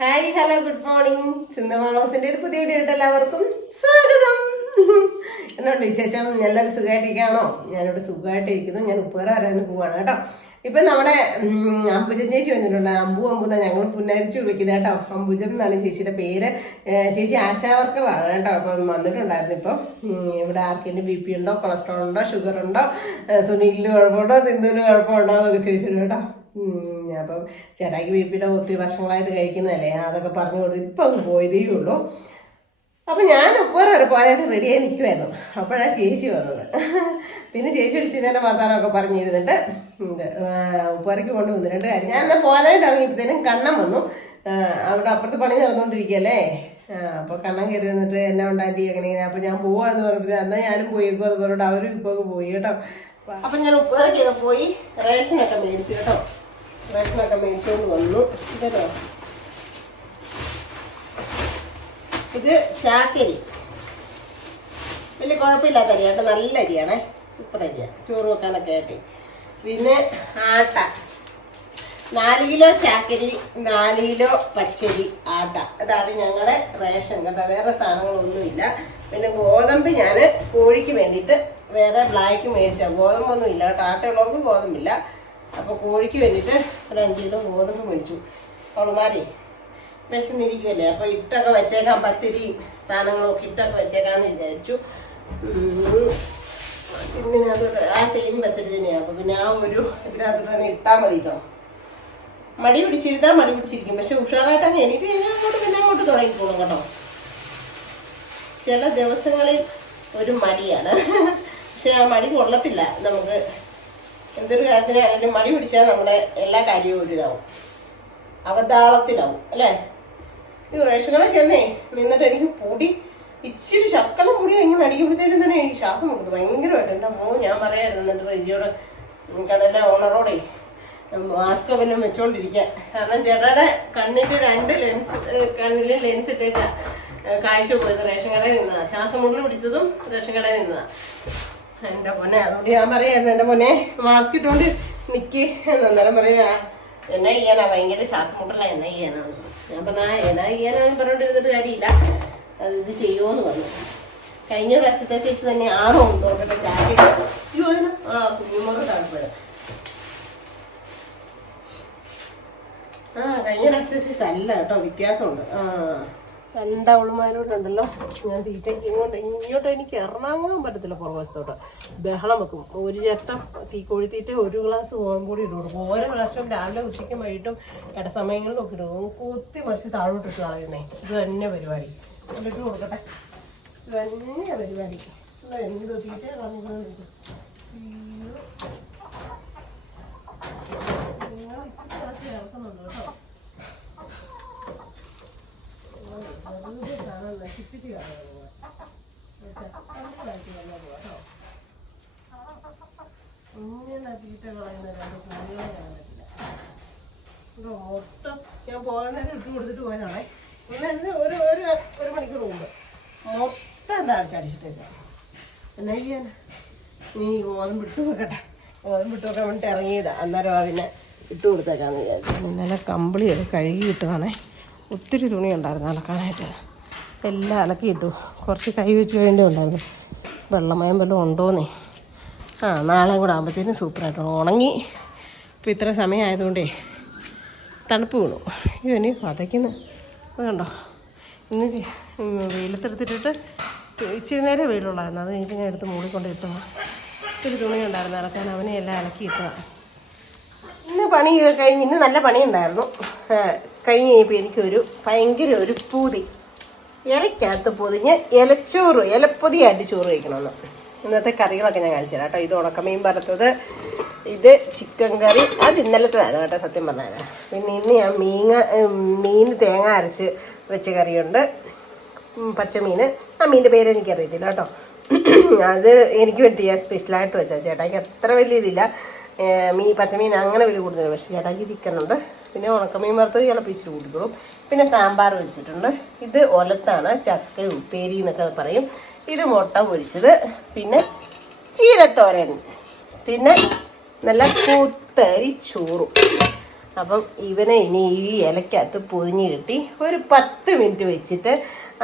Hi hello good morning. സിന്ധുമാളോസിന്റെ ഒരു പുതിയ വീഡിയോ ആയിട്ട് എല്ലാവർക്കും സ്വാഗതം. എന്നുണ്ട് വിശേഷം? എല്ലാവരും സുഖമായിട്ടിരിക്കുകയാണോ? ഞാനിവിടെ സുഖമായിട്ടിരിക്കുന്നു. ഞാൻ ഉപ്പുകറ വരാൻ പോവാണ് കേട്ടോ. ഇപ്പം നമ്മുടെ അമ്പുജൻ ചേച്ചി വന്നിട്ടുണ്ട്. അമ്പു എന്നാ ഞങ്ങൾ പുന്നരിച്ച് വിളിക്കുന്നത് കേട്ടോ. അമ്പുജം എന്നാണ് ചേച്ചിയുടെ പേര്. ചേച്ചി ആശാവർക്കറാണ് കേട്ടോ. അപ്പം വന്നിട്ടുണ്ടായിരുന്നു. ഇപ്പം ഇവിടെ ആർക്കെങ്കിലും BP ഉണ്ടോ, കൊളസ്ട്രോൾ ഉണ്ടോ, ഷുഗർ ഉണ്ടോ, സുനിലിന് കുഴപ്പമുണ്ടോ, സിന്ധുവിന് കുഴപ്പമുണ്ടോ എന്നൊക്കെ ചോദിച്ചിട്ടുണ്ട് കേട്ടോ. അപ്പം ചേട്ടായിക്ക് BP ഒത്തിരി വർഷങ്ങളായിട്ട് കഴിക്കുന്നതല്ലേ, അതൊക്കെ പറഞ്ഞു കൊടുത്ത് ഇപ്പം അങ്ങ് പോയതേ ഉള്ളൂ. അപ്പം ഞാൻ ഉപ്പുകറ വരെ പോകാനായിട്ട് റെഡിയായി നിൽക്കുമായിരുന്നു. അപ്പോഴാണ് ചേച്ചി വന്നത്. പിന്നെ ചേച്ചി അടിച്ചതിൻ്റെ വർത്താനമൊക്കെ പറഞ്ഞിരുന്നിട്ട് ഉപ്പുകറയ്ക്ക് കൊണ്ടുവന്നിട്ടുണ്ട്. ഞാൻ എന്നാൽ പോകാനായിട്ട് ഇറങ്ങിയപ്പോഴത്തേനും കണ്ണൻ വന്നു. അവിടെ അപ്പുറത്ത് പണി നടന്നുകൊണ്ടിരിക്കുകയല്ലേ. അപ്പോൾ കണ്ണൻ കയറി വന്നിട്ട് എന്നെ ഉണ്ടാക്കി അങ്ങനെ ഇങ്ങനെ. അപ്പോൾ ഞാൻ പോവാന്ന് പറഞ്ഞപ്പോൾ എന്നാൽ ഞാനും പോയേക്കും. അത് പറഞ്ഞിട്ട് അവരും ഇപ്പോൾ പോയി കേട്ടോ. അപ്പം ഞാൻ ഉപ്പുകറയ്ക്കൊക്കെ പോയി റേഷനൊക്കെ മേടിച്ചു കേട്ടോ. റേഷനൊക്കെ മേടിച്ചുകൊണ്ട് വന്നു കേട്ടോ. ഇത് ചാക്കരി, വലിയ കുഴപ്പമില്ലാത്ത അരി കേട്ടോ. നല്ല അരിയാണേ, സൂപ്പർ അരിയാണ് ചോറ് വെക്കാനൊക്കെ ആയിട്ട്. പിന്നെ ആട്ട 4 കിലോ ചാക്കരി, 4 കിലോ പച്ചരി ആട്ട. അതാണ് ഞങ്ങളുടെ റേഷൻ കേട്ടോ. വേറെ സാധനങ്ങളൊന്നുമില്ല. പിന്നെ ഗോതമ്പ് ഞാൻ കോഴിക്ക് വേണ്ടിയിട്ട് വേറെ ബ്ലാക്ക് മേടിച്ചാൽ ഗോതമ്പൊന്നും ഇല്ല കേട്ടോ. ആട്ടയുള്ളവർക്ക് ഗോതമ്പില്ല. അപ്പോൾ കോഴിക്ക് വേണ്ടിയിട്ട് ഒരു 5 കിലോ ഗോതമ്പ് മേടിച്ചു. അവളുമാരെ വിശന്നിരിക്കുമല്ലേ, അപ്പോൾ ഇട്ടൊക്കെ വെച്ചേക്കാം. പച്ചരിയും സാധനങ്ങളൊക്കെ ഇട്ടൊക്കെ വെച്ചേക്കാമെന്ന് വിചാരിച്ചു. പിന്നെ അതോട്ട് ആ സെയിം പച്ചരി തന്നെയാണ്. അപ്പോൾ പിന്നെ ആ ഒരു ഇതിനകത്തോട്ട് തന്നെ ഇട്ടാൽ മതി കേട്ടോ. മടി പിടിച്ചിരുന്നാൽ മടി പിടിച്ചിരിക്കും. പക്ഷെ ഉഷാറായിട്ടൊക്കെ എനിക്ക് കഴിഞ്ഞാൽ അങ്ങോട്ട് തുടങ്ങിക്കോളും കേട്ടോ. ചില ദിവസങ്ങളിൽ ഒരു മടിയാണ്. പക്ഷെ ആ മടി കൊള്ളത്തില്ല. നമുക്ക് എന്തൊരു കാര്യത്തിനായാലും മടി പിടിച്ചാൽ നമ്മുടെ എല്ലാ കാര്യവും ഒരിതാവും, അവതാളത്തിലാവും അല്ലേ. ഈ റേഷൻ കടയിൽ ചെന്നേ നിന്നിട്ട് എനിക്ക് പൊടി ഇച്ചിരി ശക്കലം പൊടി ഇങ്ങനെ അടിക്കുമ്പോഴത്തേനും തന്നെ എനിക്ക് ശ്വാസം മുട്ടുന്നു ഭയങ്കരമായിട്ട്. എൻ്റെ ഞാൻ പറയായിരുന്നു എന്നിട്ട് റെജിയോട് കടയിലെ ഓണറോടെ മാസ്ക് വല്ലതും വെച്ചോണ്ടിരിക്കാൻ. കാരണം ചേട്ടയുടെ കണ്ണിൻ്റെ 2 ലെൻസ് കണ്ണിലെ ലെൻസ് ഇട്ടേക്ക് കാഴ്ച പോയത് റേഷൻ കടയിൽ നിന്നതാണ്. ശ്വാസം മുട്ടൽ പിടിച്ചതും റേഷൻ കടയിൽ നിന്നതാണ്. എൻ്റെ പൊന്നെ, അതുകൊണ്ട് ഞാൻ പറയായിരുന്നു എൻ്റെ പൊന്നെ മാസ്ക് ഇട്ടുകൊണ്ട് നിൽക്കി എന്നേരം പറയാ. എന്നാ ചെയ്യാനാ, ഭയങ്കര ശ്വാസം മുട്ടല, എന്നാ ചെയ്യാനാണ്. ഞാൻ പറഞ്ഞാൽ എന്നാ ചെയ്യാനാന്ന് പറഞ്ഞോണ്ടിരുന്നിട്ട് കാര്യമില്ല. അത് ഇത് ചെയ്യുമോന്ന് പറഞ്ഞു. കഴിഞ്ഞ ഒരു എക്സസൈസ് തന്നെ ആണോ തോട്ടത്തെ ചാക്കി കുഞ്ഞുമോക്ക് താല്പര്യം. കഴിഞ്ഞ ഒരു എക്സസൈസ് അല്ല കേട്ടോ, വ്യത്യാസമുണ്ട്. 2 അവളുമാരോടുണ്ടല്ലോ ഞാൻ തീറ്റയ്ക്ക് ഇങ്ങോട്ട് എനിക്ക് ഇറങ്ങാൻ പറ്റത്തില്ല. പുറവശത്തോട്ട് ബഹളം വെക്കും. ഒരു ചേട്ടം കോഴിത്തീറ്റ 1 ഗ്ലാസ് ഓമ്പൂടി ഇട്ട് കൊടുക്കും. ഓരോ പ്രാവശ്യം രാവിലെ ഉച്ചയ്ക്കും വൈകിട്ടും ഇടസമയങ്ങളിലും ഒക്കെ ഇടും. കുത്തി മറിച്ച് താഴോട്ടിട്ട് കളയുന്നേ. ഇത് തന്നെ പരിപാടി. ഇട്ട് കൊടുക്കട്ടെ, ഇത് തന്നെ പരിപാടി. എന്ത് തീറ്റ കളഞ്ഞിട്ട് നിങ്ങൾ ഇച്ചിരി ഗ്ലാസ് ചേർക്കുന്നുണ്ട് കേട്ടോ. നശിപ്പിച്ച് കളയുക ഇങ്ങനെ തീറ്റ കളയുന്ന 2 കുഞ്ഞുങ്ങളെ കാണാൻ പറ്റില്ല. മൊത്തം ഞാൻ പോകാൻ നേരം ഇട്ട് കൊടുത്തിട്ട് പോയതാണേ. പിന്നെ ഒരു മണിക്കൂർ മുമ്പ് മൊത്തം എന്താ അടിച്ചിട്ടേക്ക. എന്നാ ചെയ്യാൻ, ഇനി ഗോതമ്പ് ഇട്ട് വെക്കട്ടെ. ഗോതമ്പ് ഇട്ട് വെക്കാൻ വേണ്ടിയിട്ട് ഇറങ്ങിയതാണ്. അന്നേരം അതിനെ ഇട്ട് കൊടുത്തേക്കാന്ന് വിചാരിച്ചു. ഇന്നലെ കമ്പിളിയൊക്കെ കഴുകി ഇട്ടതാണേ. ഒത്തിരി തുണി ഉണ്ടായിരുന്നു അലക്കാനായിട്ട്. എല്ലാം അലക്കിയിട്ടു. കുറച്ച് കൈ വെച്ച് വേണ്ടി ഉണ്ടായിരുന്നു. വെള്ളമയം വല്ലതും ഉണ്ടോന്നേ. നാളെ കൂടെ ആകുമ്പോഴത്തേനും സൂപ്പറായിട്ട് ഉണങ്ങി. ഇപ്പോൾ ഇത്ര സമയം ആയതുകൊണ്ടേ തണുപ്പ് വീണു. ഇനി പതയ്ക്കുന്നു കണ്ടോ. ഇന്ന് വെയിലത്തെടുത്തിട്ടിട്ട് ഇച്ചിരി നേരം വെയിലുള്ളായിരുന്നു. അത് കഴിഞ്ഞിട്ട് ഞാൻ എടുത്ത് മൂടിക്കൊണ്ട് ഇട്ടതാണ്. ഒത്തിരി തുണി ഉണ്ടായിരുന്നു അലക്കാൻ. അവനെ എല്ലാം അലക്കിയിട്ടതാണ്. ഇന്ന് പണി കഴിഞ്ഞ് ഇന്ന് നല്ല പണിയുണ്ടായിരുന്നു. കഴിഞ്ഞ് കഴിഞ്ഞപ്പോൾ എനിക്കൊരു ഭയങ്കര ഒരു പൂതി. ഇലക്കകത്ത് പൊതിഞ്ഞ് ഇലപ്പൊതിയായിട്ട് ചോറ് കഴിക്കണമെന്ന്. ഇന്നത്തെ കറികളൊക്കെ ഞാൻ കാണിച്ചു തരാം കേട്ടോ. ഇത് ഉണക്കമീൻ വറുത്തത്, ഇത് ചിക്കൻ കറി. അത് ഇന്നലത്തേതാണ് കേട്ടോ സത്യം പറഞ്ഞാൽ. പിന്നെ ഇന്ന് ഞാൻ മീൻ തേങ്ങ അരച്ച് വെച്ച കറിയുണ്ട്. പച്ചമീൻ, ആ മീനിൻ്റെ പേര് എനിക്കറിയത്തില്ല കേട്ടോ. അത് എനിക്ക് വേണ്ടി ഞാൻ സ്പെഷ്യലായിട്ട് വെച്ചാൽ. ചേട്ടായിക്ക് അത്ര വലിയ ഇതില്ല പച്ചമീൻ അങ്ങനെ വലിയ കൂടുതൽ. പക്ഷേ ചേട്ടായിക്ക് ചിക്കനുണ്ട്. പിന്നെ ഉണക്കമീൻ വറുത്തത് ചിലപ്പോൾ ഇച്ചിരി കൂട്ടിക്കോളും. പിന്നെ സാമ്പാർ വെച്ചിട്ടുണ്ട്. ഇത് ഒലത്താണ്, ചക്ക ഉപ്പേരി എന്നൊക്കെ പറയും. ഇത് മുട്ട പൊരിച്ചത്, പിന്നെ ചീരത്തോരൻ, പിന്നെ നല്ല കൂത്തരി ചോറും. അപ്പം ഇവനെ ഇനി ഈ ഇലക്കകത്ത് പൊതിഞ്ഞ് കിട്ടി ഒരു 10 മിനിറ്റ് വെച്ചിട്ട്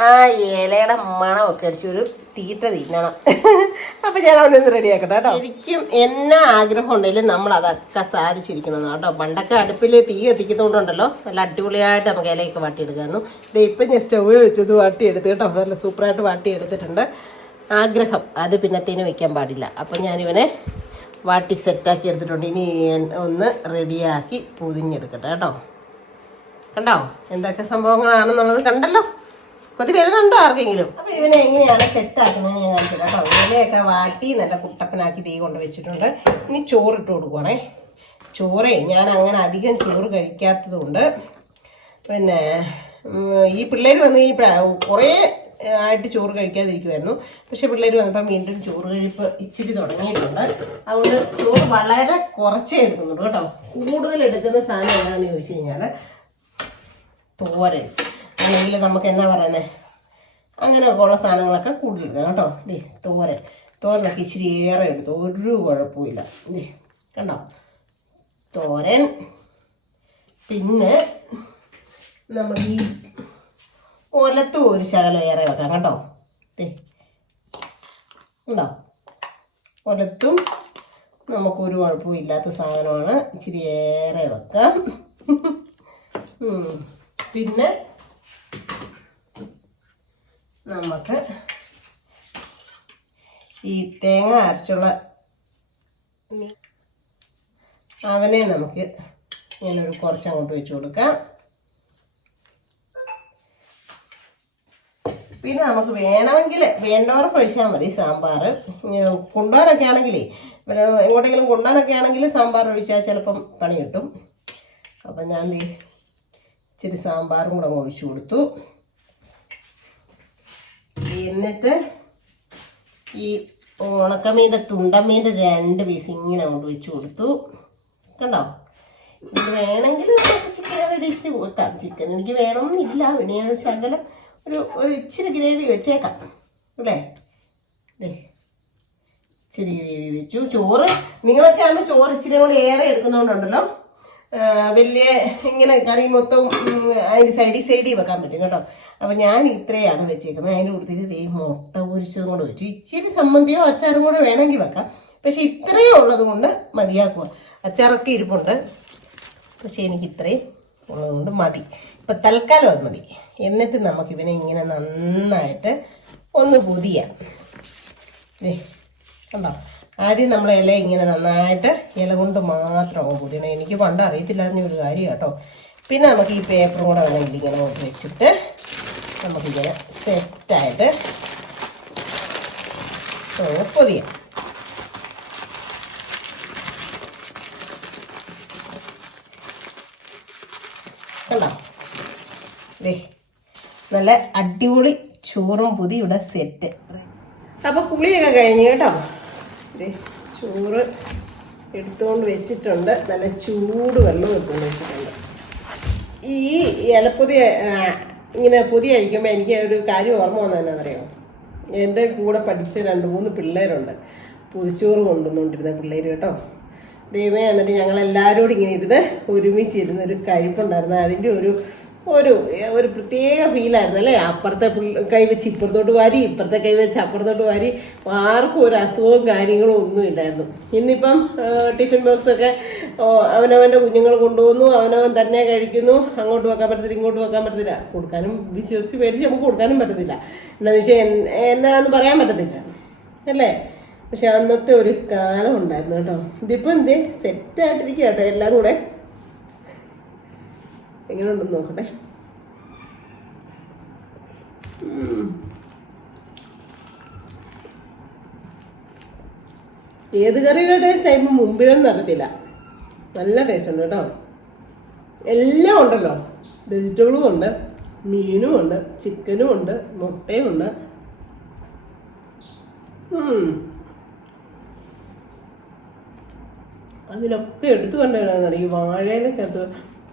ആ ഇലയുടെ മണമൊക്കെ അടിച്ച് ഒരു തീറ്റ തിന്നണം. അപ്പം ഞാൻ അവനൊന്ന് റെഡിയാക്കട്ടെ കേട്ടോ. ശരിക്കും എന്നാ ആഗ്രഹം ഉണ്ടെങ്കിലും നമ്മൾ അതൊക്കെ സാധിച്ചിരിക്കണമെന്ന് കേട്ടോ. പണ്ടൊക്കെ അടുപ്പിൽ തീ കത്തിക്കുന്നതുകൊണ്ടുണ്ടല്ലോ നല്ല അടിപൊളിയായിട്ട് നമുക്ക് ഇലയൊക്കെ വാട്ടിയെടുക്കാമായിരുന്നു. ഇത് ഇപ്പം ഞാൻ സ്റ്റവ് വെച്ചത് വാട്ടിയെടുത്ത് കേട്ടോ, നല്ല സൂപ്പറായിട്ട് വാട്ടിയെടുത്തിട്ടുണ്ട്. ആഗ്രഹം അത് പിന്നത്തേന് വെക്കാൻ പാടില്ല. അപ്പം ഞാനിവനെ വാട്ടി സെറ്റാക്കി എടുത്തിട്ടുണ്ട്. ഇനി ഒന്ന് റെഡിയാക്കി പൊതിഞ്ഞെടുക്കട്ടെ കേട്ടോ. കണ്ടോ എന്തൊക്കെ സംഭവങ്ങളാണെന്നുള്ളത് കണ്ടല്ലോ. കൊതി വരുന്നുണ്ടോ ആർക്കെങ്കിലും? അപ്പം ഇവനെ എങ്ങനെയാണ് സെറ്റാക്കുന്നത് ഞാൻ കാണിച്ചത് കേട്ടോ. ഇവനെയൊക്കെ വാട്ടി നല്ല കുട്ടപ്പനാക്കി തീ കൊണ്ട് വെച്ചിട്ടുണ്ട്. ഇനി ചോറിട്ട് കൊടുക്കുവാണേ. ചോറേ ഞാൻ അങ്ങനെ അധികം ചോറ് കഴിക്കാത്തത് കൊണ്ട് പിന്നെ ഈ പിള്ളേർ വന്ന് ഈ കുറേ ആയിട്ട് ചോറ് കഴിക്കാതിരിക്കുമായിരുന്നു. പക്ഷെ പിള്ളേർ വന്നപ്പോൾ വീണ്ടും ചോറ് കഴിപ്പ് ഇച്ചിരി തുടങ്ങിയിട്ടുണ്ട്. അതുകൊണ്ട് ചോറ് വളരെ കുറച്ചേ എടുക്കുന്നുള്ളൂ കേട്ടോ. കൂടുതൽ എടുക്കുന്ന സാധനം എന്താണെന്ന് ചോദിച്ചു കഴിഞ്ഞാൽ തോരൻ അല്ലെങ്കിൽ നമുക്ക് എന്നാ പറയുന്നത് അങ്ങനെയൊക്കെ ഉള്ള സാധനങ്ങളൊക്കെ കൂടുതൽ എടുക്കാം കേട്ടോ. ഇതേ തോരനൊക്കെ ഇച്ചിരി ഏറെ എടുത്തു, ഒരു കുഴപ്പമില്ല. ഇതേ കണ്ടോ തോരൻ. പിന്നെ നമ്മൾ ഈ ഒലത്തും ഒരു ശകലം ഏറെ വെക്കാം കേട്ടോ. ഉണ്ടോ ഒലത്തും നമുക്കൊരു കുഴപ്പവും ഇല്ലാത്ത സാധനമാണ്. ഇച്ചിരി ഏറെ വെക്കാം. പിന്നെ നമുക്ക് ഈ തേങ്ങ അരച്ചുള്ള അവനെ നമുക്ക് ഇങ്ങനൊരു കുറച്ചങ്ങോട്ട് വെച്ച് കൊടുക്കാം. പിന്നെ നമുക്ക് വേണമെങ്കിൽ വേണ്ടവർക്ക് ഒഴിച്ചാൽ മതി സാമ്പാർ. കൊണ്ടുപോകാനൊക്കെ ആണെങ്കിലേ എങ്ങോട്ടെങ്കിലും കൊണ്ടുപോകാനൊക്കെ ആണെങ്കിൽ സാമ്പാർ ഒഴിച്ചാൽ ചിലപ്പം പണി കിട്ടും. അപ്പം ഞാൻ ഇച്ചിരി സാമ്പാറും കൂടെ ഒഴിച്ചു കൊടുത്തു. എന്നിട്ട് ഈ ഉണക്കമീൻ്റെ തുണ്ടമീൻ്റെ 2 പീസ് ഇങ്ങനെ അങ്ങോട്ട് വെച്ച് കൊടുത്തു. കണ്ടോ ഇത് വേണമെങ്കിൽ ചിക്കൻ റെഡീസ് വെക്കാം. ചിക്കൻ എനിക്ക് വേണമെന്നില്ല, പിന്നെ ഞാൻ ശകലം ഒരു ഇച്ചിരി ഗ്രേവി വെച്ചേക്കാം അല്ലേ. ഇച്ചിരി ഗ്രേവി വെച്ചു. ചോറ് നിങ്ങളൊക്കെ ആകുമ്പോൾ ചോറ് ഇച്ചിരി കൂടെ ഏറെ എടുക്കുന്നതുകൊണ്ടുണ്ടല്ലോ വലിയ ഇങ്ങനെ കറി മൊത്തം അതിൻ്റെ സൈഡിൽ വെക്കാൻ പറ്റും കേട്ടോ. അപ്പം ഞാൻ ഇത്രയാണ് വെച്ചേക്കുന്നത്. അതിൻ്റെ കൂടുതൽ മുട്ട പൊരിച്ചതും കൂടെ വെച്ചു. ഇച്ചിരി സമ്മന്തിയോ അച്ചാറും കൂടെ വേണമെങ്കിൽ വെക്കാം. പക്ഷെ ഇത്രയും ഉള്ളത് കൊണ്ട് മതിയാക്കുക. അച്ചാറൊക്കെ ഇരിപ്പുണ്ട്, പക്ഷെ എനിക്ക് ഇത്രയും ഉള്ളത് കൊണ്ട് മതി. ഇപ്പം തൽക്കാലം അത് മതി. എന്നിട്ട് നമുക്കിവനെ ഇങ്ങനെ നന്നായിട്ട് ഒന്ന് പൊതിയാം. കണ്ടോ ആദ്യം നമ്മൾ ഇല ഇങ്ങനെ നന്നായിട്ട് ഇല കൊണ്ട് മാത്രം പൊതിയണം. എനിക്ക് പണ്ട് അറിയത്തില്ലായിരുന്ന ഒരു കാര്യം കേട്ടോ. പിന്നെ നമുക്ക് ഈ പേപ്പറും കൂടെ വേണമെങ്കിൽ ഇങ്ങനെ വെച്ചിട്ട് നമുക്കിങ്ങനെ സെറ്റായിട്ട് പൊതിയാം. കണ്ടോ നല്ല അടിപൊളി ചോറും പൊതി ഇവിടെ സെറ്റ്. അപ്പോൾ കുളിയൊക്കെ കഴിഞ്ഞ് കേട്ടോ. ചോറ് എടുത്തുകൊണ്ട് വെച്ചിട്ടുണ്ട്. നല്ല ചൂട് വെള്ളം എടുത്തുകൊണ്ട് വെച്ചിട്ടുണ്ട്. ഈ ഇലപ്പൊതി ഇങ്ങനെ പൊതി കഴിക്കുമ്പോൾ എനിക്ക് ഒരു കാര്യം ഓർമ്മ വന്നതെന്നറിയാമോ? എൻ്റെ കൂടെ പഠിച്ച 2-3 പിള്ളേരുണ്ട് പൊതിച്ചോറ് കൊണ്ടുവന്നുകൊണ്ടിരുന്ന പിള്ളേർ കേട്ടോ. ദൈവമേ, എന്നിട്ട് ഞങ്ങളെല്ലാവരോടും ഇങ്ങനെ ഇരുന്ന് ഒരുമിച്ചിരുന്ന് ഒരു കഴിപ്പുണ്ടായിരുന്നു. അതിൻ്റെ ഒരു പ്രത്യേക ഫീലായിരുന്നു അല്ലേ. അപ്പുറത്തെ കൈവച്ച് ഇപ്പുറത്തോട്ട് വാരി, ഇപ്പുറത്തെ കൈവച്ച് അപ്പുറത്തോട്ട് വാരി. ആർക്കും ഒരു അസുഖവും കാര്യങ്ങളും ഒന്നും ഇല്ലായിരുന്നു. ഇന്നിപ്പം ടിഫിൻ ബോക്സൊക്കെ അവനവൻ്റെ കുഞ്ഞുങ്ങൾ കൊണ്ടുപോകുന്നു, അവനവൻ തന്നെ കഴിക്കുന്നു. അങ്ങോട്ട് വെക്കാൻ പറ്റത്തില്ല, ഇങ്ങോട്ട് വെക്കാൻ പറ്റത്തില്ല. കൊടുക്കാനും വിശ്വസിച്ച് മേടിച്ച് നമുക്ക് കൊടുക്കാനും പറ്റത്തില്ല. എന്താണെന്ന് വെച്ചാൽ എന്നാന്ന് പറയാൻ പറ്റത്തില്ല അല്ലേ. പക്ഷെ അന്നത്തെ ഒരു കാലം ഉണ്ടായിരുന്നു കേട്ടോ. ഇതിപ്പോൾ സെറ്റായിട്ടിരിക്കുക കേട്ടോ. എല്ലാം കൂടെ എങ്ങനെയുണ്ടെന്ന് നോക്കട്ടെ. ഏത് കറിയുടെ ടേസ്റ്റ് ആയിരുന്നു മുമ്പിലെന്ന് അറിയത്തില്ല. നല്ല ടേസ്റ്റ് ഉണ്ട് കേട്ടോ. എല്ലാം ഉണ്ടല്ലോ. വെജിറ്റബിളും ഉണ്ട്, മീനും ഉണ്ട്, ചിക്കനും ഉണ്ട്, മുട്ടയും ഉണ്ട്. അതിലൊക്കെ എടുത്തു കണ്ടതാണ് ഈ വാഴയിലക്കകത്ത്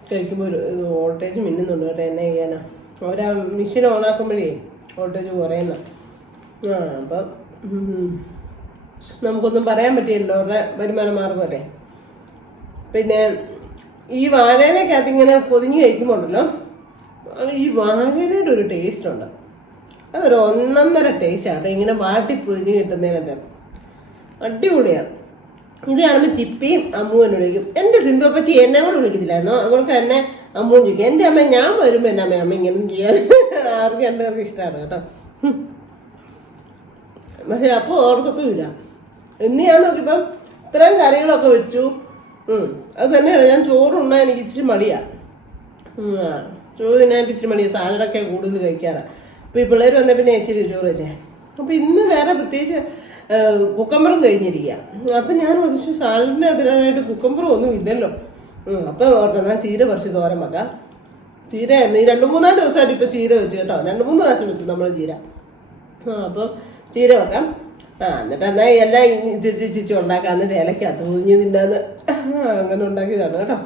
കഴിക്കുമ്പോൾ ഒരു വോൾട്ടേജ് മിന്നുന്നുണ്ട് കേട്ടോ. എന്നെ ചെയ്യാനാ അവരാ മെഷീൻ ഓണാക്കുമ്പോഴേ വോൾട്ടേജ് കുറയുന്ന. അപ്പം നമുക്കൊന്നും പറയാൻ പറ്റില്ലല്ലോ, അവരുടെ വരുമാന മാർഗമല്ലേ. പിന്നെ ഈ വാഴയിലേക്കകത്ത് ഇങ്ങനെ പൊതിഞ്ഞ് കഴിക്കുമ്പോണ്ടല്ലോ ഈ വാഴയുടെ ഒരു ടേസ്റ്റ് ഉണ്ട്. അതൊരു ഒന്നൊന്നര ടേസ്റ്റാണ് ഇങ്ങനെ വാട്ടി പൊതിഞ്ഞ് കിട്ടുന്നതിനകത്ത്. അടിപൊളിയാണ്. ഇത് കാണുമ്പോൾ ചിപ്പിയും അമ്മുവിനെ വിളിക്കും. എൻ്റെ സിന്ധുപ്പച്ചി എന്നെ കൂടെ വിളിക്കത്തില്ലായിരുന്നോ, അവൾക്ക് എന്നെ അമ്മുവും ചോദിക്കും. എൻ്റെ അമ്മ ഞാൻ വരുമ്പോൾ എൻ്റെ അമ്മ ഇങ്ങനെ ചെയ്യാൻ ആർക്കും രണ്ടുപേർക്ക് ഇഷ്ടമാണ് കേട്ടോ. പക്ഷെ അപ്പോൾ ഓർക്കത്തുമില്ല. ഇന്ന് ഞാൻ നോക്കിയപ്പം ഇത്രയും കറികളൊക്കെ വെച്ചു. അത് തന്നെയാണ്. ഞാൻ ചോറുണ്ണാൻ എനിക്ക് ഇച്ചിരി മടിയാണ്. ചോറ് തിന്നാൻ ഇച്ചിരി മടിയാണ്. സാലഡൊക്കെ കൂടുതൽ കഴിക്കാറാണ്. അപ്പോൾ ഈ പിള്ളേർ വന്ന പിന്നെ ഇച്ചിരി ചോറ് വെച്ചേ. അപ്പോൾ ഇന്ന് വേറെ പ്രത്യേകിച്ച് കുക്കമ്പറും കഴിഞ്ഞിരിക്കുക. അപ്പം ഞാൻ കുറച്ച് സാലഡിന് അതിനായിട്ട് കുക്കമ്പറും ഒന്നും ഇല്ലല്ലോ. അപ്പം ഓർത്താൽ ചീര പറിച്ച് തോരൻ വെക്കാം. ചീര ഈ 2-3 ദിവസമായിട്ട് ഇപ്പം ചീര വെച്ച് കേട്ടോ. 2-3 പ്രാവശ്യം വെച്ചു നമ്മൾ ചീര. അപ്പം ചീര വെക്കാം. എന്നിട്ട് എന്നാൽ എല്ലാം ചിരിച്ച് ഉണ്ടാക്കാം. എന്നിട്ട് ഇലക്കകത്ത് കുഞ്ഞ് തിന്നാന്ന് അങ്ങനെ ഉണ്ടാക്കിയതാണ് കേട്ടോ.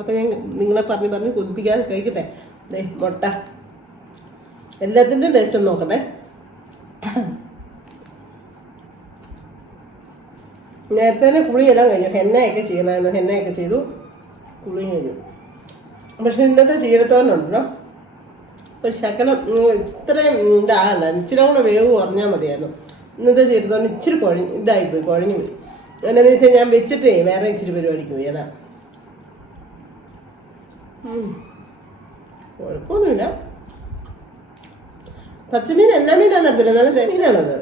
അപ്പം ഞാൻ നിങ്ങളെ പറഞ്ഞ് കൊതിപ്പിക്കാതെ കഴിക്കട്ടെ. മുട്ട എല്ലാത്തിൻ്റെയും ടേസ്റ്റ് ഒന്ന് നോക്കട്ടെ. നേരത്തെ തന്നെ കുളിയെല്ലാം കഴിഞ്ഞു. ഹെന്നയൊക്കെ ചെയ്യണമായിരുന്നു. ഹെന്നയൊക്കെ ചെയ്തു, കുളി കഴിഞ്ഞു. പക്ഷെ ഇന്നത്തെ ചീരത്തോനുണ്ടല്ലോ ഒരു ശകലം ഇത്രയും ഇതാകണ്ട, ഇച്ചിരി കൂടെ വേവ് കുറഞ്ഞാൽ മതിയായിരുന്നു. ഇന്നത്തെ ചീരത്തോന് ഇച്ചിരി ഇതായിപ്പോയി, കുഴഞ്ഞു പോയി. എന്നാന്ന് വെച്ചാൽ ഞാൻ വെച്ചിട്ടേ വേറെ ഇച്ചിരി പരിപാടിക്ക് പോയി. അതാ കുഴപ്പമൊന്നുമില്ല. പച്ചമീൻ എന്നാ മീനാന്ന് അറിയത്തില്ല, നല്ല മീനാണത്.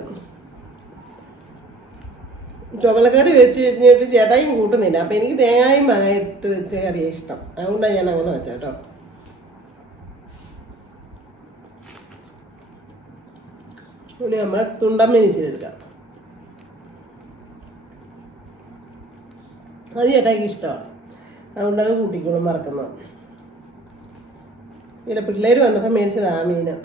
ചുമലക്കറി വെച്ച് കഴിഞ്ഞിട്ട് ചേട്ടായും കൂട്ടുന്നില്ല. അപ്പം എനിക്ക് തേങ്ങായും ആയിട്ട് വെച്ച കറിയാണ് ഇഷ്ടം. അതുകൊണ്ടാണ് ഞാൻ അങ്ങനെ വെച്ച കേട്ടോ. ഇവിടെ നമ്മളെ തുണ്ടമ്മീൻ ചെയ്തെടുക്കാം. അത് ചേട്ടായിക്ക് ഇഷ്ടമാണ്. അതുകൊണ്ട് അത് കൂട്ടിക്കോളും മറക്കുന്നത്. ഇവിടെ പിള്ളേർ വന്നപ്പോൾ മേടിച്ചത് ആ മീന്.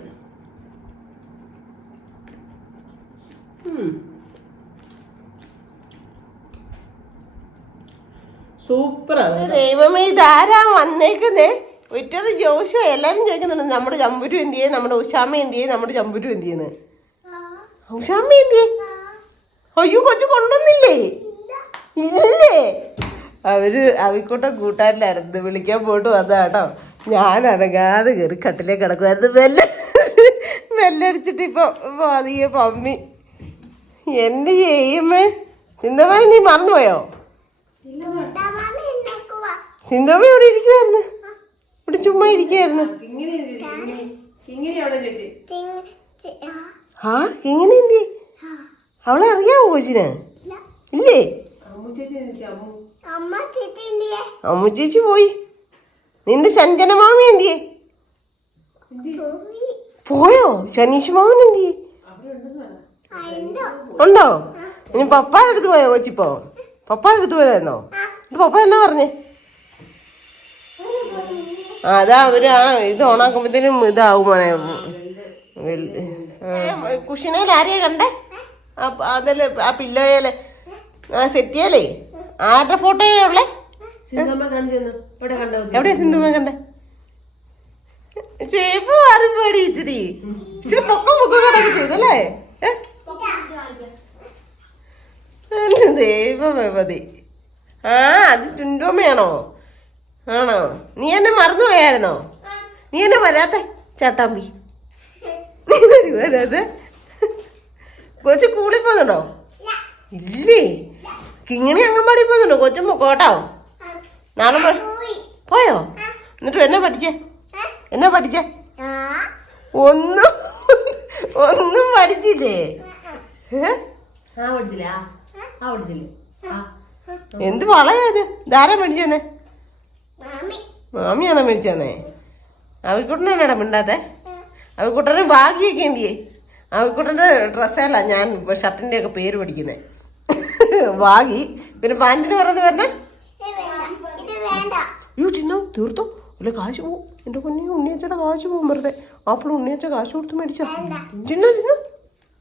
സൂപ്പറാണ്. ദൈവമേ, ഇതാരാ വന്നേക്കുന്നേ? വിറ്റത് ജോഷോ എല്ലാരും ചോദിക്കുന്നുണ്ട് നമ്മുടെ ചമ്പുരു എന്ത് ചെയ്യേ, നമ്മുടെ ഉഷാമ്മ എന്ത് ചെയ്യേ, നമ്മുടെ ചമ്പുരു എന്ത് ചെയ്യുന്നത്. ഉഷാമ്മ എന്ത് ചെയ്യേ? അയ്യോ, കൊച്ചു കൊണ്ടൊന്നില്ലേ? ഇല്ലേ? അവിക്കൂട്ടം കൂട്ടാനിലായിരുന്നു. വിളിക്കാൻ പോയിട്ട് വന്നതാ കേട്ടോ. ഞാൻ അനങ്ങാതെ കയറി കട്ടിലേക്ക് കിടക്കുമായിരുന്നു. വെല്ലടിച്ചിട്ട് ഇപ്പൊ അധികം പമ്മി. എന്ത് ചെയ്യുമേ? സിന്ധമ്മ നീ മറന്നുപോയോ? സിന്ധമ്മ ഇവിടെ ഇരിക്കുവായിരുന്നു. ഇവിടെ ചുമ്മാ ഇരിക്കുവായിരുന്നു. ആ എങ്ങനെ എന്ത്? അവളെ അറിയാവോ കൊച്ചിന്? ഇല്ലേ? അമ്മു ചേച്ചി പോയി. നിന്റെ ചഞ്ചന മാമി എന്തിയേ? പോയോ? ശനീഷ് മാമൻ എന്തിയേ? ഉണ്ടോ? ഇനി പപ്പാടെ അടുത്ത് പോയോ കൊച്ചിപ്പോ? പപ്പാടെ അടുത്ത് പോയതായിരുന്നോ? പപ്പ എന്നാ പറഞ്ഞേ? അതാ അവര് ഇത് ഓണാക്കുമ്പോഴത്തേനും ഇതാവും. കുഷിനയിൽ ആരെയാ കണ്ടേ? അതല്ലേ ആ പില്ലോയല്ലേ സെറ്റിയാലേ ആരുടെ ഫോട്ടോയാ ഉള്ളേ? എവിടെയാ സിന്ധുമ്മ കണ്ടേ? ചേപ്പ് മാറിപ്പോടി ഇച്ചിരി പൊക്കം കിടക്കെ ചെയ്തല്ലേ? ദൈവമേ മതി. അത് ടുണ്ടുമ്മയാണോ? ആണോ? നീ എന്നെ മറന്നു പോയായിരുന്നോ? നീ എന്നെ വരാത്തെ ചാട്ടാമ്പി? നീ വരാതെ? കൊച്ചു സ്കൂളിൽ പോകുന്നുണ്ടോ? ഇല്ലേ? കിങ്ങിണി അംഗൻവാടി പോകുന്നുണ്ടോ? കൊച്ചും പൊക്കോട്ടോ. നാളെ പോയോ? എന്നിട്ട് എന്നാ പഠിച്ചേ? എന്നാ പഠിച്ചേ? ഒന്നും പഠിച്ചില്ലേ? എന്ത് വളയത്? ധാരാ മേടിച്ചെന്നേ? മാമിയാണോ മേടിച്ചെന്നേ? അവിക്കുട്ടനാണോ മിണ്ടാത്തെ? അവിക്കുട്ടന് ഭാഗ്യൊക്കെ എന്തിയേ? അവിക്കുട്ടൻ്റെ ഡ്രസ്സല്ല ഞാൻ ഷർട്ടിൻ്റെ ഒക്കെ പേര് പഠിക്കുന്നേ. ഭാഗി. പിന്നെ പാൻറ്റിന് പറയുന്നത് പറഞ്ഞ യോ തിന്നോ തീർത്തോ? അല്ലെ കാശ് പോവും. എൻ്റെ പൊന്നെ, ഉണ്ണിയച്ചയുടെ കാശ് പോവും വെറുതെ. അപ്പോൾ ഉണ്ണിയച്ച കാശ് കൊടുത്ത് മേടിച്ചാ തിന്നോ തിന്നോ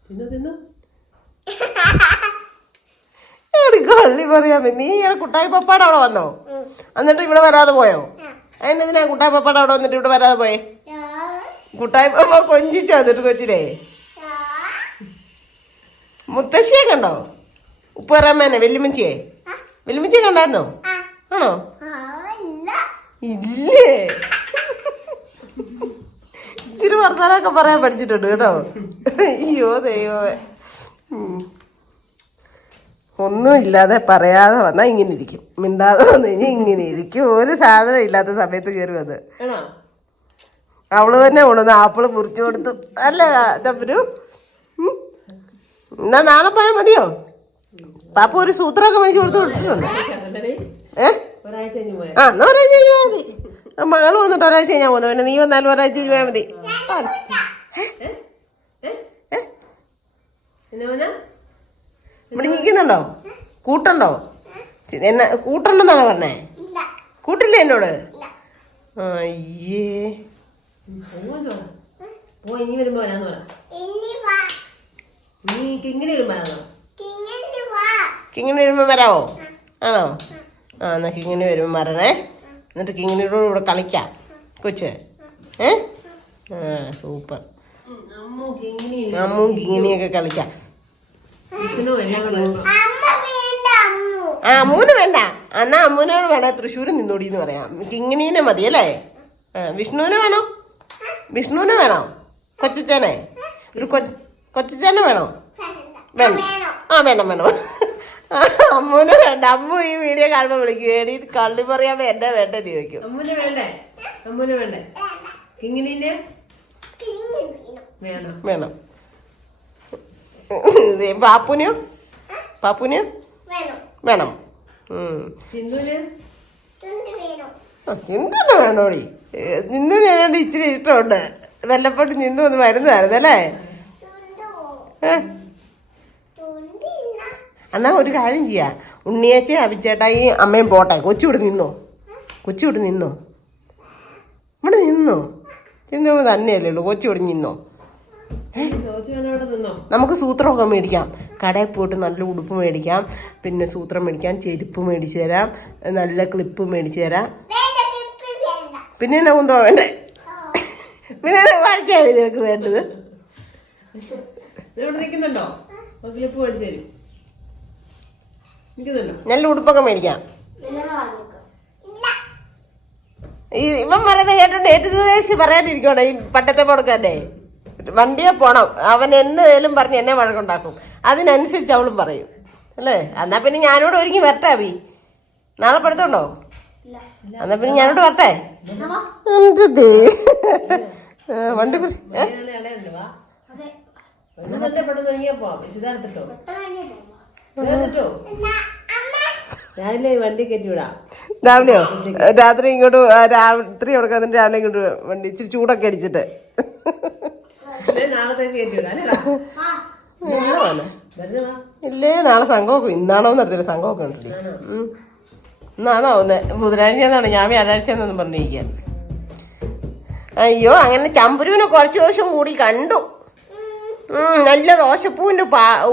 തിന്നോ തിന്നോ. കള്ളി പറയാമേ. നീ ഇവിടെ കുട്ടായി പപ്പാടെ അവിടെ വന്നോ? എന്നിട്ട് ഇവിടെ വരാതെ പോയോ? അതിനെന്തിനാ കുട്ടായി പപ്പാടെ അവിടെ വന്നിട്ട് ഇവിടെ വരാതെ പോയേ? കുട്ടായി പപ്പ കൊഞ്ചിച്ചോ എന്നിട്ട് കൊച്ചിനെ? മുത്തശ്ശിയെ കണ്ടോ? ഉപ്പറമ്മേനെ വെല്ലുമിച്ചിയെ കണ്ടായിരുന്നോ? ആണോ? ഇല്ലേ ഇച്ചിരി വർത്താനൊക്കെ പറയാൻ പഠിച്ചിട്ടുണ്ട് കേട്ടോ. അയ്യോ ദൈവമേ. ഒന്നുമില്ലാതെ പറയാതെ വന്നാൽ ഇങ്ങനെ ഇരിക്കും, മിണ്ടാതെ വന്നു കഴിഞ്ഞാൽ ഇങ്ങനെ ഇരിക്കും. ഒരു സാധനം ഇല്ലാത്ത സമയത്ത് കയറി വന്ന് അവള് തന്നെ കൊണ്ടുവന്ന് ആപ്പിള് മുറിച്ചു കൊടുത്തു. അല്ല തപ്പരു, എന്നാ നാളെ പോയാൽ മതിയോ? പാപ്പ ഒരു സൂത്രമൊക്കെ മേടിച്ച് കൊടുത്തു കൊടുത്തിട്ടുണ്ട്. ആ എന്നാ ഒരാഴ്ച കഴിഞ്ഞാൽ മതി. മകള് വന്നിട്ട് ഒരാഴ്ച കഴിഞ്ഞാൽ പോകുന്നു. പിന്നെ നീ വന്നാലും ഒരാഴ്ച കഴിഞ്ഞാൽ മതി. ഇവിടെ നിൽക്കുന്നുണ്ടോ? കൂട്ടുണ്ടോ? എന്നാ കൂട്ടുണ്ടെന്നാണോ പറഞ്ഞേ? കൂട്ടില്ലേ എന്നോട്? അയ്യേ കിങ്ങിണി വരുമ്പോ വരാവോ? ആണോ? ആ എന്നാ കിങ്ങിണി വരുമ്പോ വരണേ. എന്നിട്ട് കിങ്ങിണിയോട് കൂടെ കളിക്കാം കൊച്ച്. സൂപ്പർ. അമ്മും കിങ്ങിണിയൊക്കെ കളിക്കാം. അമ്മൂന് വേണ്ട, എന്നാ അമ്മൂനോട് വേണേ തൃശ്ശൂര് നിന്നോടി എന്ന് പറയാം. കിങ്ങിണീനെ മതി അല്ലേ? വിഷ്ണുവിനെ വേണോ? വിഷ്ണുവിനെ വേണോ? കൊച്ചനെ ഒരു കൊച്ചനെ വേണോ? വേണം. ആ വേണം വേണം. അമ്മൂനെ വേണ്ട. അമ്മു ഈ വീഡിയോ കാണുമ്പോ വിളിക്കും, ഏടി കള്ളി പറയാമോ എന്നെ വേണ്ടെന്ന് ചോദിക്കും. അമ്മൂനെ വേണ്ടേ? അമ്മൂനെ വേണ്ടേ? കിങ്ങിണീനെ വേണം. പാപ്പുനെയോ? പാപ്പുനെയോ വേണം. ചിന്തു വേണോടി. നിന്നു ഞാനോട് ഇച്ചിരി ഇഷ്ടമുണ്ട്. വല്ലപ്പോഴും നിന്നു ഒന്ന് വരുന്നതായിരുന്നു അല്ലേ? എന്നാ ഒരു കാര്യം ചെയ്യാ, ഉണ്ണിയേച്ചി അഭിച്ചേട്ടായി അമ്മയും പോട്ടെ. കൊച്ചിവിടെ നിന്നോ? കൊച്ചിവിടെ നിന്നോ? ഇവിടെ നിന്നോ? ചിന്ത തന്നെയല്ലേ ഉള്ളൂ. കൊച്ചിവിടെ നിന്നോ? നമുക്ക് സൂത്രമൊക്കെ മേടിക്കാം. കടയിൽ പോയിട്ട് നല്ല ഉടുപ്പ് മേടിക്കാം, പിന്നെ സൂത്രം മേടിക്കാം, ചെരുപ്പ് മേടിച്ചു തരാം, നല്ല ക്ലിപ്പ് മേടിച്ചു തരാം. പിന്നെ എന്നാ കുന്തോ വേണ്ടേ? പിന്നെ വായിച്ചാണ് നിനക്ക് വേണ്ടത്. നല്ല ഉടുപ്പൊക്കെ മേടിക്കാം. ഇവൻ പറയുന്നത് കേട്ടോണ്ട് ഏറ്റവും പറയാനിരിക്കണേ ഈ പട്ടത്തെ കൊടുക്കണ്ടേ. വണ്ടിയെ പോണം. അവൻ എന്നേലും പറഞ്ഞ് എന്നെ വഴക്കുണ്ടാക്കും. അതിനനുസരിച്ച് അവളും പറയും അല്ലേ? എന്നാ പിന്നെ ഞാനോട് ഒരുങ്ങി വരട്ടെ. അഭി നാളെ പഠിത്തമുണ്ടോ? എന്നാ പിന്നെ ഞാനോട് വരട്ടെ. എന്ത് വണ്ടി രാവിലെ വണ്ടി കയറ്റിവിടാം. രാവിലെയോ? രാത്രി ഇങ്ങോട്ട് രാത്രി കൊടുക്കാൻ രാവിലെ ഇങ്ങോട്ട് വണ്ടി ഇച്ചിരി ചൂടൊക്കെ അടിച്ചിട്ട് നാളത്തേക്ക് കയറ്റിവിടാം. ഇല്ലേ നാളെ സംഘമൊക്കെ ഇന്നാണോന്ന് അറിയത്തില്ല. സംഘമൊക്കെ ഉണ്ട്. ഇന്നാണോ ഒന്ന് ബുധനാഴ്ച എന്നാണ്. ഞാൻ വ്യാഴാഴ്ച എന്നൊന്നും പറഞ്ഞിരിക്കാൻ. അയ്യോ അങ്ങനെ ചമ്പുരുവിനെ കുറച്ച് ദിവസം കൂടി കണ്ടു. നല്ല റോശപ്പൂവിന്റെ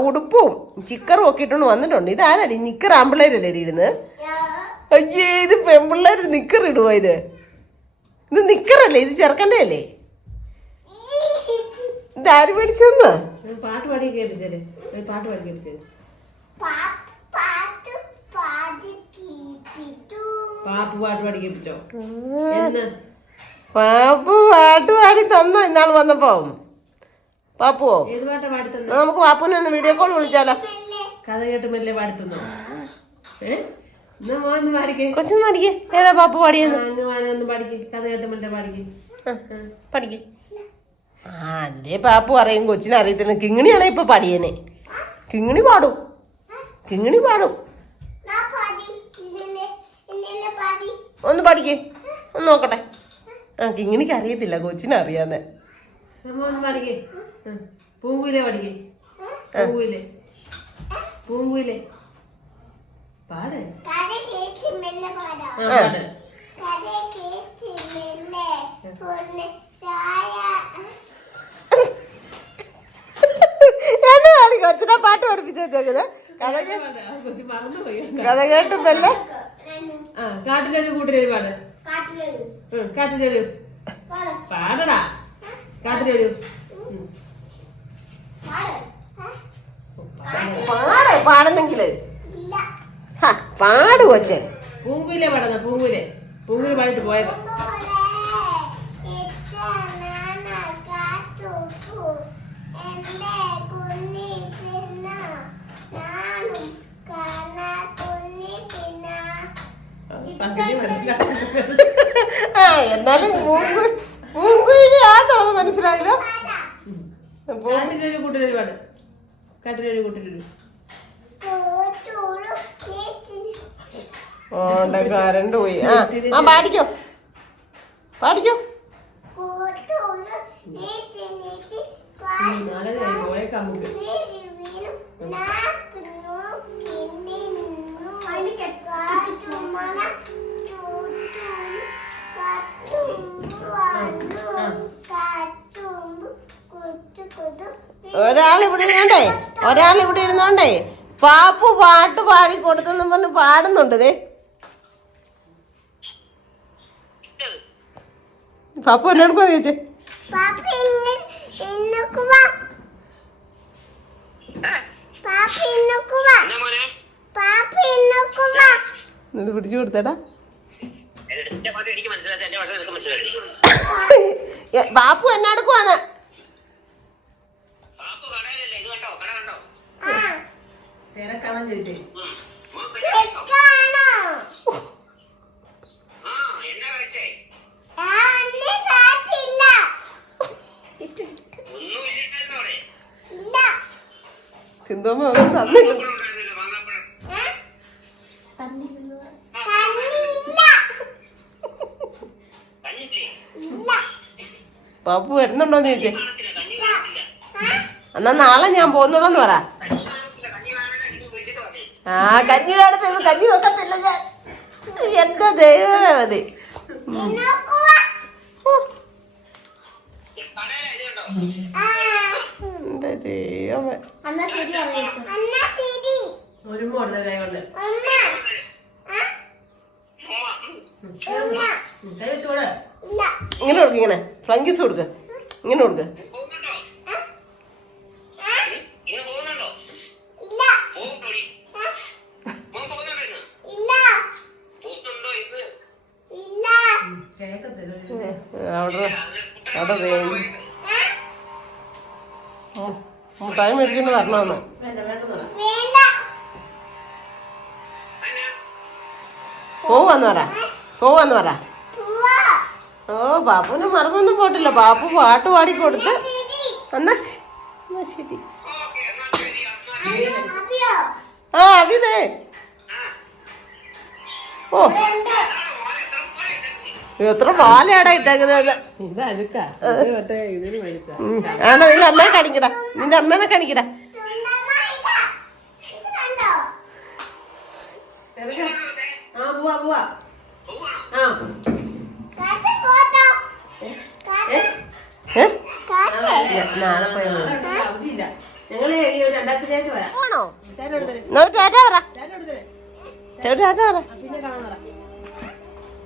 ഉടുപ്പും ചിക്കറും ഒക്കെ ഇട്ടോണ്ട് വന്നിട്ടുണ്ട്. ഇതാരടി നിക്കർ? ആമ്പിള്ളേരല്ലേ ഇരുന്ന്? അയ്യേ ഇത് പെൺപിള്ളേര് നിക്കർ ഇടുവോ? ഇത് നിക്കറല്ലേ? ഇത് ചെറുക്കൻ്റെ അല്ലേ? ഇതാര് മേടിച്ചെന്ന്? പാട്ട് പാടി കേൾപ്പിച്ചേ. പാട്ട് പാടി കേൾപ്പിച്ചേ. പാപ്പു പാട്ട് പാടി കേൾപ്പിച്ചോ? പാപ്പു പാട്ട് പാടി തന്നോ ഇന്നാള് വന്നപ്പോ? പാപ്പുവോ? ഏത് പാട്ടാ പാടി തന്നോ? നമുക്ക് പാപ്പുനെ ഒന്ന് വീഡിയോ കോൾ വിളിച്ചാലോ? കഥ കേട്ട് മെല്ലെ പാടി തന്നോ? കൊച്ചൊന്ന് പാടിക്കേ. ഏതാ പാപ്പു പാടിയത്? പാടിക്ക്. കഥ കേട്ട് മെല്ലെ പാടിക്ക്. പഠിക്ക്. അതേ പാപ്പു അറിയും, കൊച്ചിനെ അറിയത്തില്ല. കിങ്ങിണിയാണെ ഇപ്പൊ പാടിയേനെ. കിങ്ങിണി പാടും. കിങ്ങിണി പാടും. ഒന്ന് പഠിക്കേ, ഒന്ന് നോക്കട്ടെ. കിങ്ങിണിക്ക് അറിയത്തില്ല, കൊച്ചിനെ അറിയാതെ. പൂങ്കുയിലെ പഠിക്കേ. പൂങ്കുയിലെ പൂങ്കുയിലെ പാട്. എന്നാണ് കൊച്ചിനെ പാട്ട് പഠിപ്പിച്ചു വെച്ചേക്കുന്നത്? കഥ കേട്ടുമ്പല്ലേ കാട്ടിലൊരു കൂട്ടിലൊരു പാട്. കാട്ടിലൊരു പാടടാ. കാട്ടിലൊരു പാടുന്നെങ്കില് പാട് കൊച്ചേ. പൂങ്കുയിലെ പാടുന്ന പൂങ്കുയിലെ. പൂങ്കുരു പാടിട്ട് പോയേക്കാം. എന്നാലും പൂങ്കുയിലാണെന്നുള്ളത് മനസ്സിലായല്ലോ. കാട്ടിലൊരു കൂട്ടിലൊരു പാട്. കാട്ടിലൊരു കൂട്ടിലൊരു. കരണ്ട് പോയി. ആ പാടിക്കോ പാടിക്കോ. പോയേക്കാം നമുക്ക്. ഒരാളിവിടെ ഇരുന്നോണ്ടേ പാപ്പു പാട്ട് പാടി കൊടുത്തെന്നും പറഞ്ഞ് പാടുന്നുണ്ട്. ദേ പാപ്പു എന്നോട് പോയി ചേച്ചി. ഇത് പിടിച്ചു കൊടുത്തേടാ. ബാപ്പു എന്നെടുക്കുവാന്ന്. തിരക്കാണോ ചോദിച്ചേ? സിന്ധുമ്മ ഒന്നും തന്നില്ല. പാപ്പു വരുന്നുണ്ടോന്ന് ചോദിച്ചേ. എന്നാ നാളെ ഞാൻ പോകുന്നുള്ളൂന്ന് പറ. കഞ്ഞി കാണത്തില്ല, കഞ്ഞി വെക്കത്തില്ല ഞാൻ. എന്താ ദൈവമേ മതി. എന്റെ ദൈവമേ. ഒരു മോഡലേ കൊണ്ട് ഇങ്ങനെ കൊടുക്ക, ഇങ്ങനെ ഫ്ലങ്കിസ് കൊടുക്ക, ഇങ്ങനെ കൊടുക്ക. അവിടെ മുട്ടായി മേടിച്ചിട്ട് വരണമെന്ന്. പോവാന്ന് പറ, പോവാന്ന് പറ. ഓ ബാപ്പുവിന് മറന്നൊന്നും പോട്ടില്ല. ബാപ്പു പാട്ട് പാടി കൊടുത്ത്. എന്നാ ശരി. ആ അവിതേ. ഓ എത്ര പാലയാടാ ഇട്ടേക്കുന്നത്. ആണോ? നിന്റെ അമ്മയെ കാണിക്കടാ, നിന്റെ അമ്മേനെ കാണിക്കടാ. നാളെ പോയാ ഞങ്ങള് രണ്ടാം ശനിയാഴ്ച വരാം.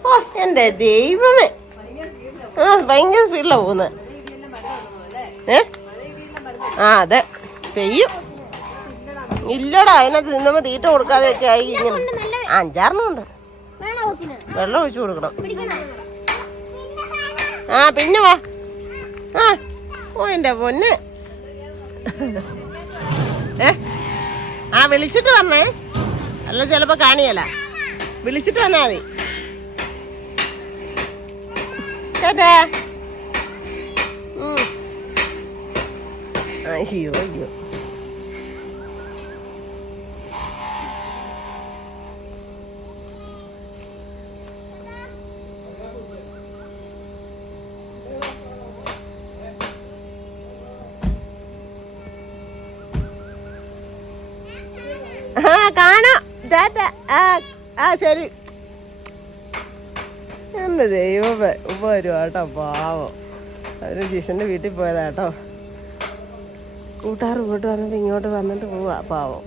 ഓ എന്റെ ദൈവമേ. ഭയങ്കര സ്പീഡിലാ പോകുന്നത്. അതെ പെയ്യും. ഇല്ലടാ, അതിനകത്ത് നിന്നപ്പോ തീറ്റ കൊടുക്കാതെ ഒക്കെ ആയി. ഇങ്ങനെ 5-6 ഉണ്ട്. വെള്ളം ഒഴിച്ചു കൊടുക്കണം. പിന്നെ വാ. ഓ എന്റെ പൊന്ന്. വിളിച്ചിട്ട് വന്നേ. അല്ല ചിലപ്പോ കാണിയല്ല. വിളിച്ചിട്ട് വന്നാ മതി. അയ്യോ അയ്യോ. കാണാം. ശരി. എന്റെ ദൈവമേ. ഉപ്പ വരുവാ കേട്ടോ. പാവം. അവര് ജിഷന്റെ വീട്ടിൽ പോയതാ കേട്ടോ. കൂട്ടുകാർ ഇങ്ങോട്ട് വന്നിട്ട് ഇങ്ങോട്ട് വന്നിട്ട് പോവാ പാവം.